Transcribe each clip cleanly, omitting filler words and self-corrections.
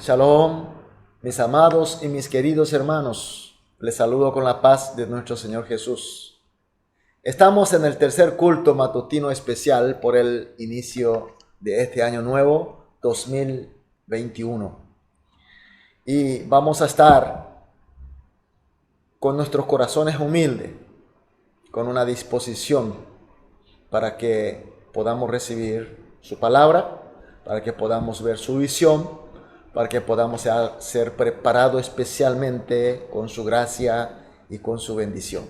Shalom, mis amados y mis queridos hermanos. Les saludo con la paz de nuestro Señor Jesús. Estamos en el tercer culto matutino especial por el inicio de este año nuevo 2021. Y vamos a estar con nuestros corazones humildes, con una disposición para que podamos recibir su palabra, para que podamos ver su visión, para que podamos ser preparados especialmente con su gracia y con su bendición.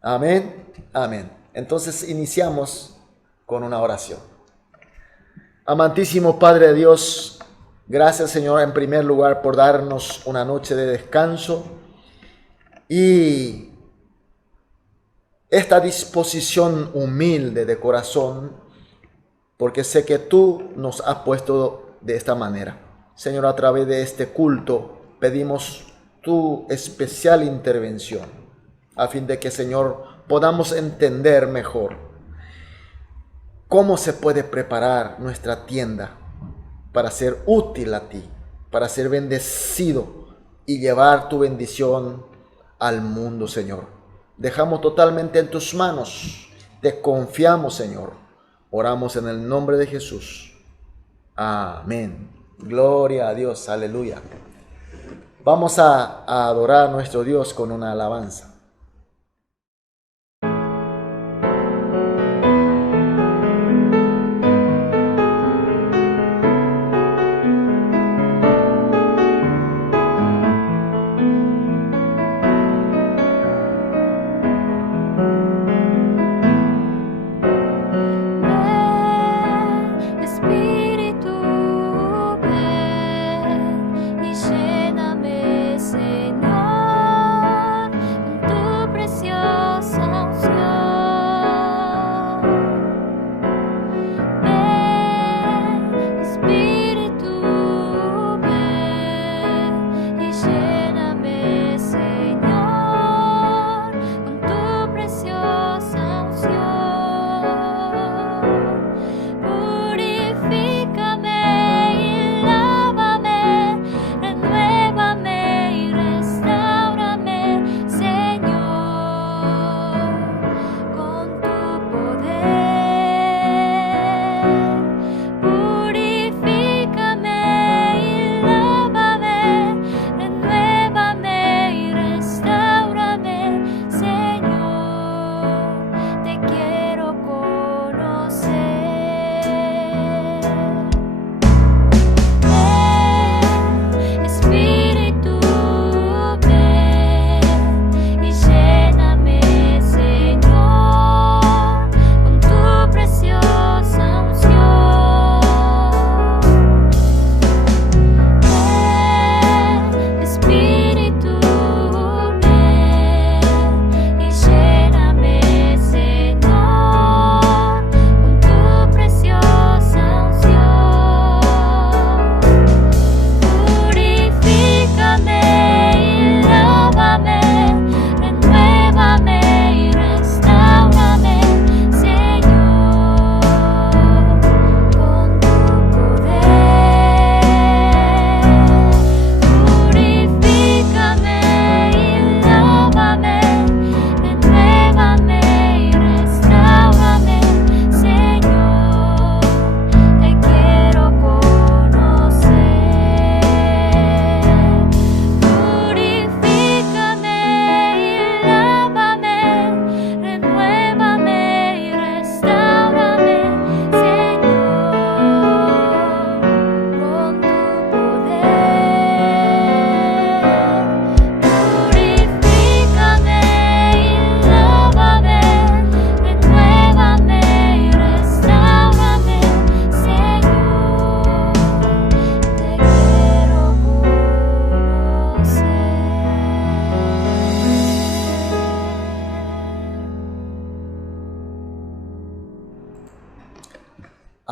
Amén, amén. Entonces iniciamos con una oración. Amantísimo Padre de Dios, gracias Señor en primer lugar por darnos una noche de descanso y esta disposición humilde de corazón, porque sé que tú nos has puesto de esta manera. Señor, a través de este culto pedimos tu especial intervención, a fin de que, Señor, podamos entender mejor cómo se puede preparar nuestra tienda para ser útil a ti, para ser bendecido y llevar tu bendición al mundo, Señor. Dejamos totalmente en tus manos, te confiamos, Señor. Oramos en el nombre de Jesús. Amén. Gloria a Dios, aleluya. Vamos a adorar a nuestro Dios con una alabanza.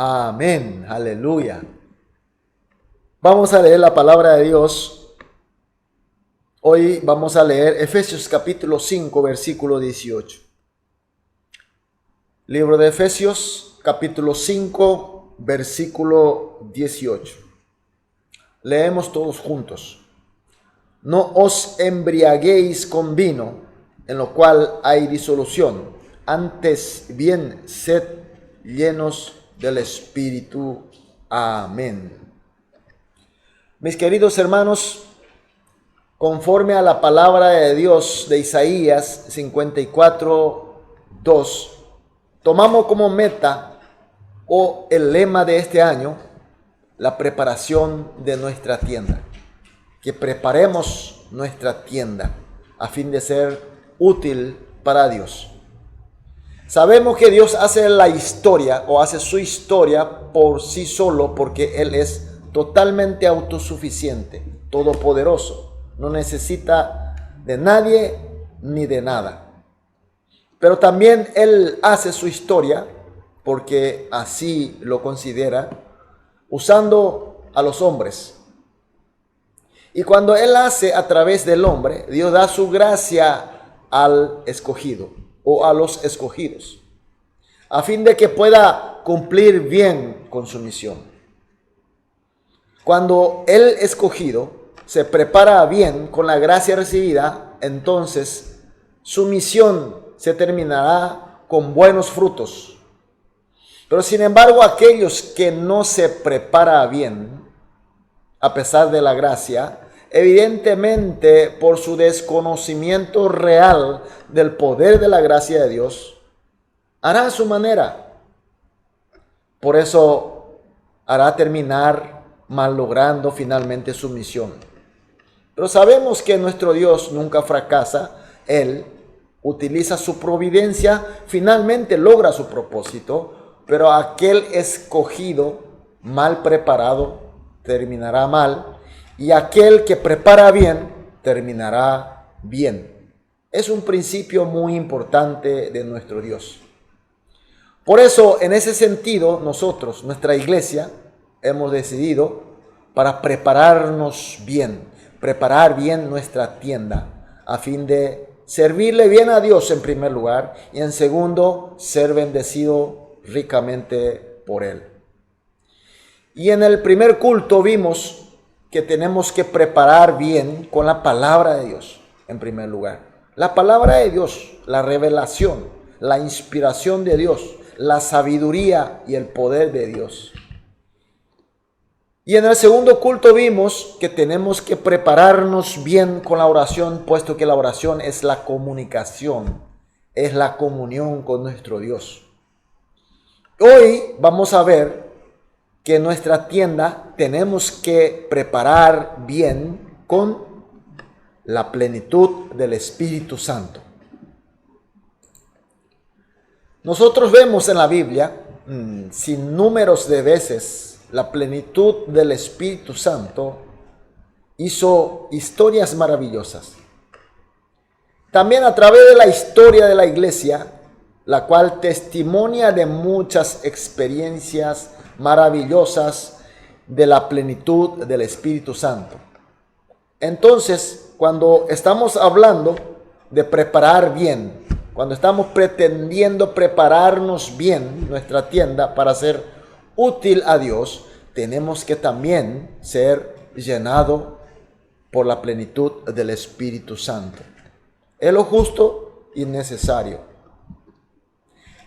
Amén, aleluya. Vamos a leer la palabra de Dios. Hoy vamos a leer Efesios capítulo 5, versículo 18. Libro de Efesios capítulo 5, versículo 18. Leemos todos juntos. No os embriaguéis con vino, en lo cual hay disolución. Antes bien, sed llenos del Espíritu. Amén. Mis queridos hermanos, conforme a la palabra de Dios de Isaías 54:2, tomamos como meta o el lema de este año la preparación de nuestra tienda. Que preparemos nuestra tienda a fin de ser útil para Dios. Sabemos que Dios hace la historia o hace su historia por sí solo porque Él es totalmente autosuficiente, todopoderoso. No necesita de nadie ni de nada. Pero también Él hace su historia porque así lo considera, usando a los hombres. Y cuando Él hace a través del hombre, Dios da su gracia al escogido o a los escogidos, a fin de que pueda cumplir bien con su misión. Cuando el escogido se prepara bien con la gracia recibida, entonces su misión se terminará con buenos frutos. Pero sin embargo, aquellos que no se preparan bien, a pesar de la gracia, evidentemente por su desconocimiento real del poder de la gracia de Dios, hará a su manera. Por eso hará terminar malogrando finalmente su misión. Pero sabemos que nuestro Dios nunca fracasa. Él utiliza su providencia, finalmente logra su propósito, pero aquel escogido mal preparado terminará mal, y aquel que prepara bien terminará bien. Es un principio muy importante de nuestro Dios. Por eso, en ese sentido, nosotros, nuestra iglesia, hemos decidido para prepararnos bien, preparar bien nuestra tienda, a fin de servirle bien a Dios en primer lugar, y en segundo, ser bendecido ricamente por Él. Y en el primer culto vimos que tenemos que preparar bien con la palabra de Dios, en primer lugar. La palabra de Dios, la revelación, la inspiración de Dios, la sabiduría y el poder de Dios. Y en el segundo culto vimos que tenemos que prepararnos bien con la oración, puesto que la oración es la comunicación, es la comunión con nuestro Dios. Hoy vamos a ver que nuestra tienda tenemos que preparar bien con la plenitud del Espíritu Santo. Nosotros vemos en la Biblia sin números de veces la plenitud del Espíritu Santo hizo historias maravillosas. También a través de la historia de la iglesia, la cual testimonia de muchas experiencias maravillosas de la plenitud del Espíritu Santo. Entonces, cuando estamos hablando de preparar bien, cuando estamos pretendiendo prepararnos bien nuestra tienda para ser útil a Dios, tenemos que también ser llenados por la plenitud del Espíritu Santo. Es lo justo y necesario.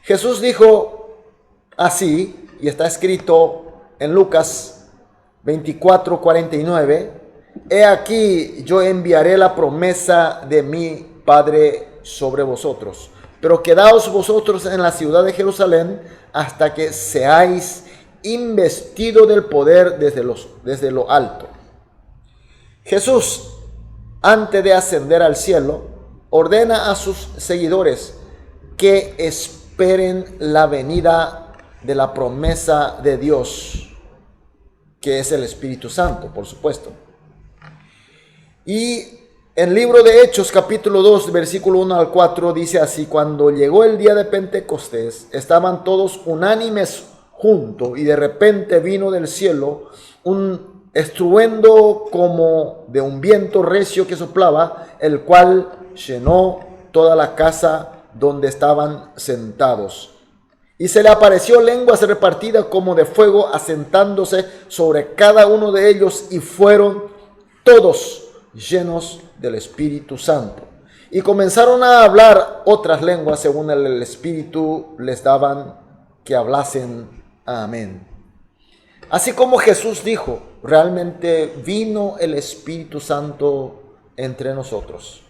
Jesús dijo así, y está escrito en Lucas 24:49, he aquí yo enviaré la promesa de mi Padre sobre vosotros, pero quedaos vosotros en la ciudad de Jerusalén hasta que seáis investidos del poder desde lo alto. Jesús, antes de ascender al cielo, ordena a sus seguidores que esperen la venida de la promesa de Dios, que es el Espíritu Santo, por supuesto. Y en el libro de Hechos, capítulo 2, versículo 1 al 4, dice así: cuando llegó el día de Pentecostés, estaban todos unánimes juntos, y de repente vino del cielo un estruendo como de un viento recio que soplaba, el cual llenó toda la casa donde estaban sentados. Y se le apareció lenguas repartidas como de fuego, asentándose sobre cada uno de ellos, y fueron todos llenos del Espíritu Santo. Y comenzaron a hablar otras lenguas según el Espíritu les daban que hablasen. Amén. Así como Jesús dijo, realmente vino el Espíritu Santo entre nosotros.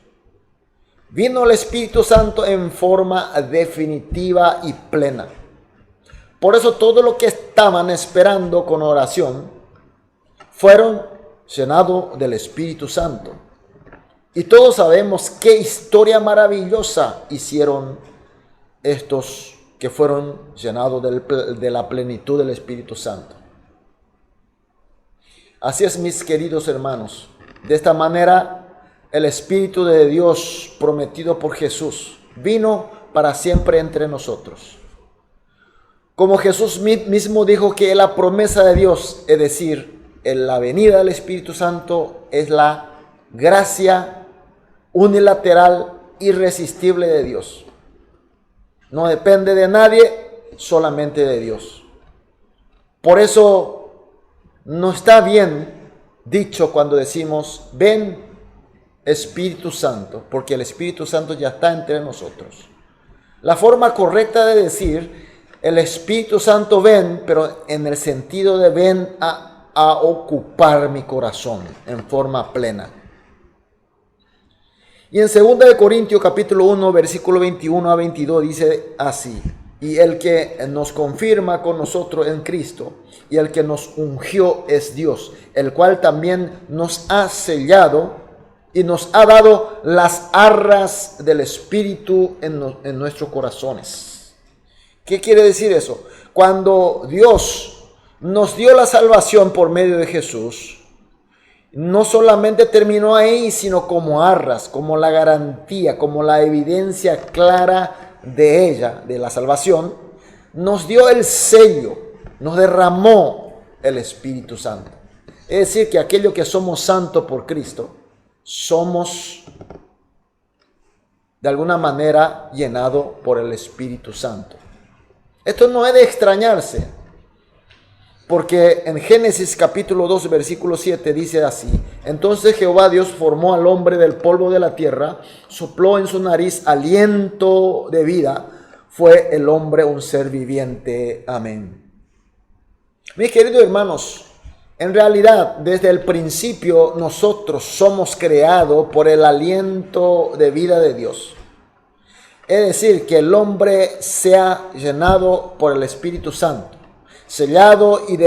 Vino el Espíritu Santo en forma definitiva y plena. Por eso todo lo que estaban esperando con oración fueron llenados del Espíritu Santo. Y todos sabemos qué historia maravillosa hicieron estos que fueron llenados de la plenitud del Espíritu Santo. Así es, mis queridos hermanos. De esta manera, el Espíritu de Dios prometido por Jesús vino para siempre entre nosotros. Como Jesús mismo dijo que la promesa de Dios, es decir, en la venida del Espíritu Santo, es la gracia unilateral, irresistible de Dios. No depende de nadie, solamente de Dios. Por eso no está bien dicho cuando decimos, ven Espíritu Santo, porque el Espíritu Santo ya está entre nosotros. La forma correcta de decir, el Espíritu Santo ven, pero en el sentido de ven a ocupar mi corazón en forma plena. Y en 2 de Corintios capítulo 1, versículo 21 a 22 dice así: y el que nos confirma con nosotros en Cristo, y el que nos ungió es Dios, el cual también nos ha sellado y nos ha dado las arras del Espíritu en nuestros corazones. ¿Qué quiere decir eso? Cuando Dios nos dio la salvación por medio de Jesús, no solamente terminó ahí, sino como arras, como la garantía, como la evidencia clara de ella, de la salvación, nos dio el sello, nos derramó el Espíritu Santo. Es decir, que aquello que somos santos por Cristo, somos de alguna manera llenados por el Espíritu Santo. Esto no es de extrañarse, porque en Génesis capítulo 2 versículo 7 dice así: entonces Jehová Dios formó al hombre del polvo de la tierra, sopló en su nariz aliento de vida, fue el hombre un ser viviente. Amén. Mis queridos hermanos, en realidad desde el principio nosotros somos creados por el aliento de vida de Dios. Es decir, que el hombre sea llenado por el Espíritu Santo, sellado y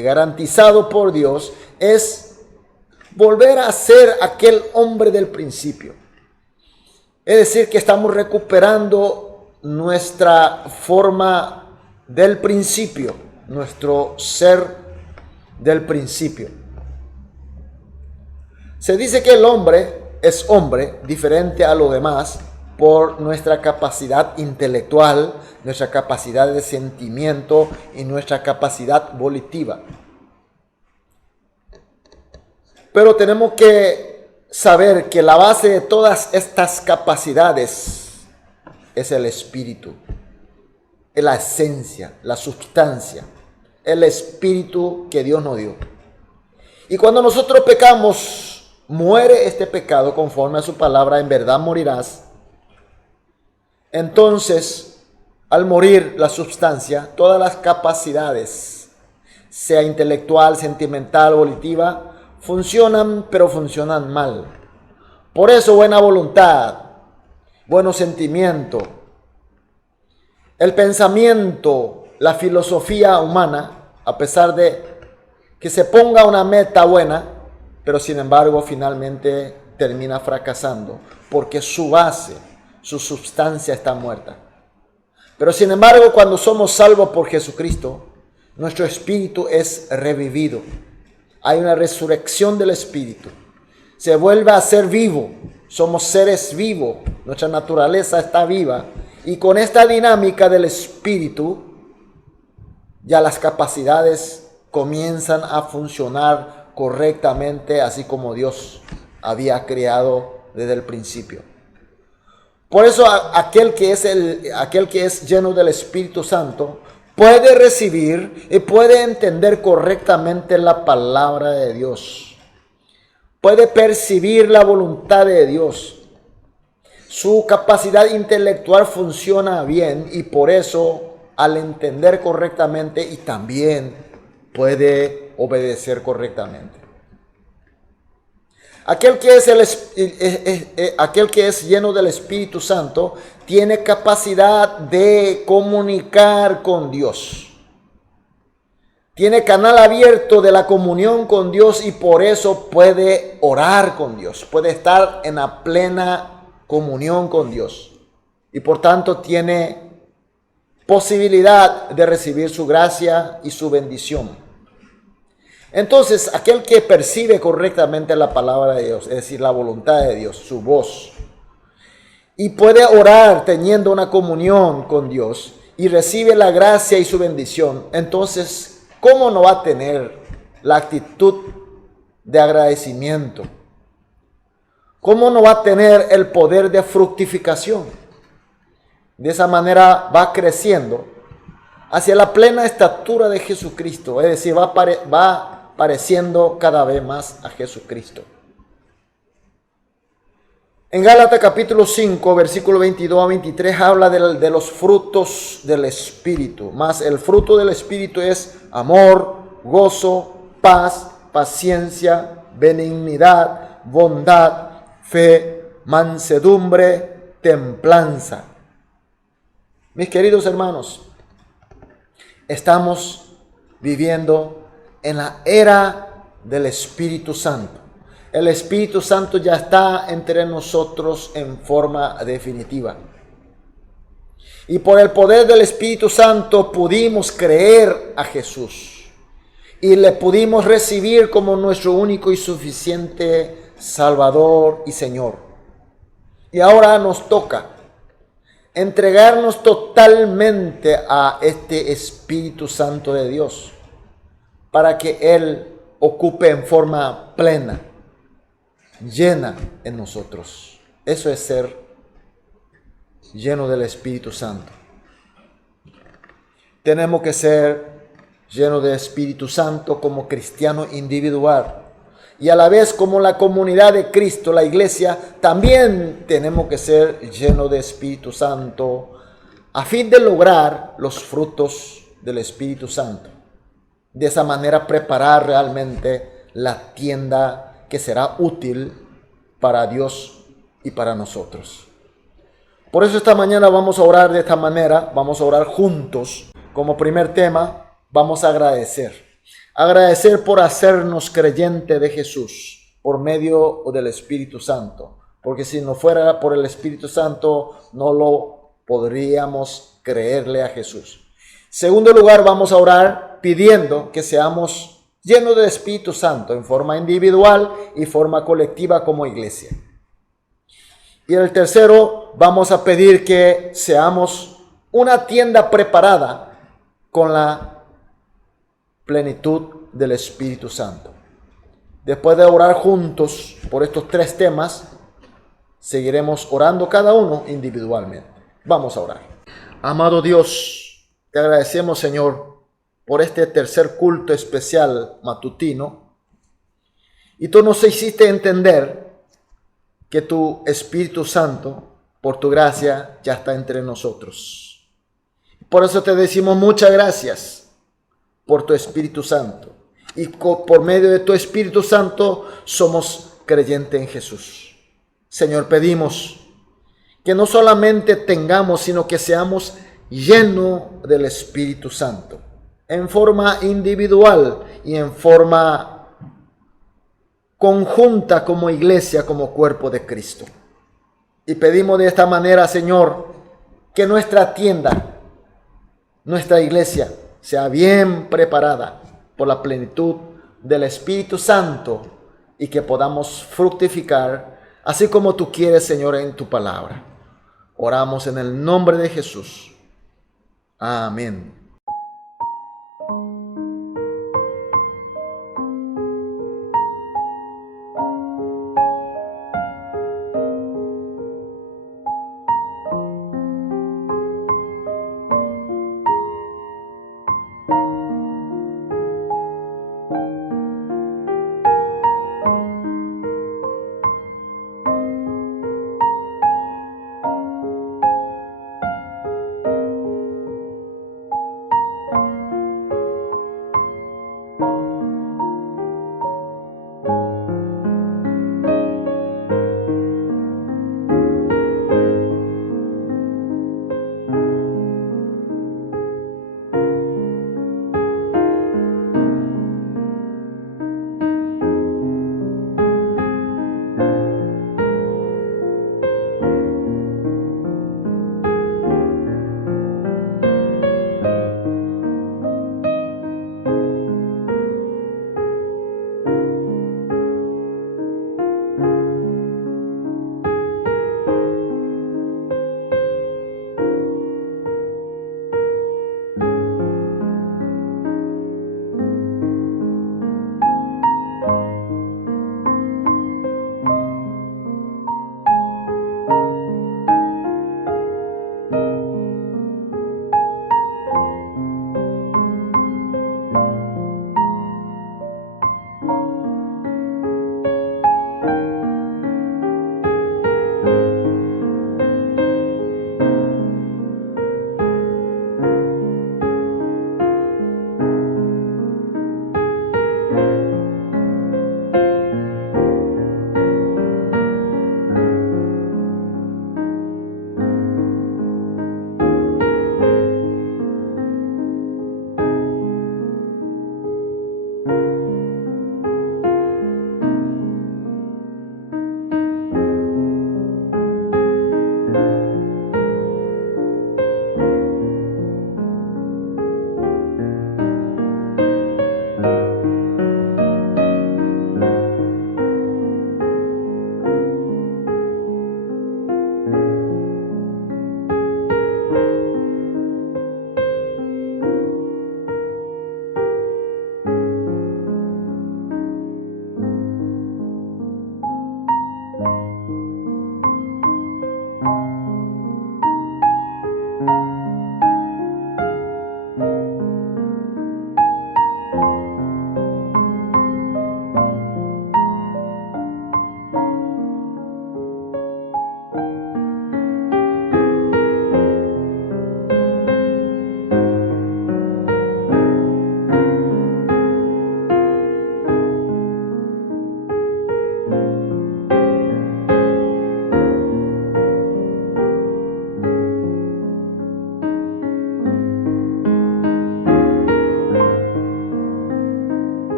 garantizado por Dios, es volver a ser aquel hombre del principio. Es decir, que estamos recuperando nuestra forma del principio, nuestro ser del principio. Se dice que el hombre es hombre diferente a los demás por nuestra capacidad intelectual, nuestra capacidad de sentimiento y nuestra capacidad volitiva. Pero tenemos que saber que la base de todas estas capacidades es el espíritu, es la esencia, la sustancia, el espíritu que Dios nos dio. Y cuando nosotros pecamos, muere este pecado conforme a su palabra, en verdad morirás. Entonces, al morir la sustancia, todas las capacidades, sea intelectual, sentimental, volitiva, funcionan, pero funcionan mal. Por eso, buena voluntad, buenos sentimientos, el pensamiento, la filosofía humana, a pesar de que se ponga una meta buena, pero sin embargo finalmente termina fracasando, porque su base, su sustancia está muerta. Pero sin embargo, cuando somos salvos por Jesucristo, nuestro espíritu es revivido. Hay una resurrección del espíritu. Se vuelve a ser vivo. Somos seres vivos. Nuestra naturaleza está viva. Y con esta dinámica del espíritu, ya las capacidades comienzan a funcionar correctamente, así como Dios había creado desde el principio. Por eso aquel que es lleno del Espíritu Santo puede recibir y puede entender correctamente la palabra de Dios. Puede percibir la voluntad de Dios. Su capacidad intelectual funciona bien y por eso al entender correctamente y también puede obedecer correctamente. Aquel que es lleno del Espíritu Santo tiene capacidad de comunicar con Dios. Tiene canal abierto de la comunión con Dios y por eso puede orar con Dios. Puede estar en la plena comunión con Dios. Y por tanto tiene posibilidad de recibir su gracia y su bendición. Entonces, aquel que percibe correctamente la palabra de Dios, es decir, la voluntad de Dios, su voz, y puede orar teniendo una comunión con Dios y recibe la gracia y su bendición, entonces, ¿cómo no va a tener la actitud de agradecimiento? ¿Cómo no va a tener el poder de fructificación? De esa manera va creciendo hacia la plena estatura de Jesucristo, es decir, va pareciendo cada vez más a Jesucristo. En Gálatas capítulo 5, versículo 22 a 23 habla de los frutos del Espíritu. Más el fruto del Espíritu es amor, gozo, paz, paciencia, benignidad, bondad, fe, mansedumbre, templanza. Mis queridos hermanos, estamos viviendo en la era del Espíritu Santo. El Espíritu Santo ya está entre nosotros en forma definitiva. Y por el poder del Espíritu Santo pudimos creer a Jesús. Y le pudimos recibir como nuestro único y suficiente Salvador y Señor. Y ahora nos toca entregarnos totalmente a este Espíritu Santo de Dios para que Él ocupe en forma plena, llena en nosotros. Eso es ser lleno del Espíritu Santo. Tenemos que ser llenos del Espíritu Santo como cristiano individual. Y a la vez como la comunidad de Cristo, la iglesia, también tenemos que ser llenos de Espíritu Santo a fin de lograr los frutos del Espíritu Santo. De esa manera preparar realmente la tienda que será útil para Dios y para nosotros. Por eso esta mañana vamos a orar de esta manera, vamos a orar juntos. Como primer tema, vamos a agradecer. Agradecer por hacernos creyente de Jesús por medio del Espíritu Santo. Porque si no fuera por el Espíritu Santo, no lo podríamos creerle a Jesús. Segundo lugar, vamos a orar pidiendo que seamos llenos del Espíritu Santo en forma individual y forma colectiva como iglesia. Y el tercero, vamos a pedir que seamos una tienda preparada con la plenitud del Espíritu Santo. Después de orar juntos por estos tres temas, seguiremos orando cada uno individualmente. Vamos a orar. Amado Dios, te agradecemos, Señor, por este tercer culto especial matutino. Y tú nos hiciste entender que tu Espíritu Santo, por tu gracia, ya está entre nosotros. Por eso te decimos muchas gracias por tu Espíritu Santo. Y por medio de tu Espíritu Santo somos creyentes en Jesús. Señor, pedimos que no solamente tengamos, sino que seamos llenos del Espíritu Santo. En forma individual y en forma conjunta como iglesia, como cuerpo de Cristo. Y pedimos de esta manera, Señor, que nuestra tienda, nuestra iglesia, sea bien preparada por la plenitud del Espíritu Santo y que podamos fructificar así como tú quieres, Señor, en tu palabra. Oramos en el nombre de Jesús. Amén.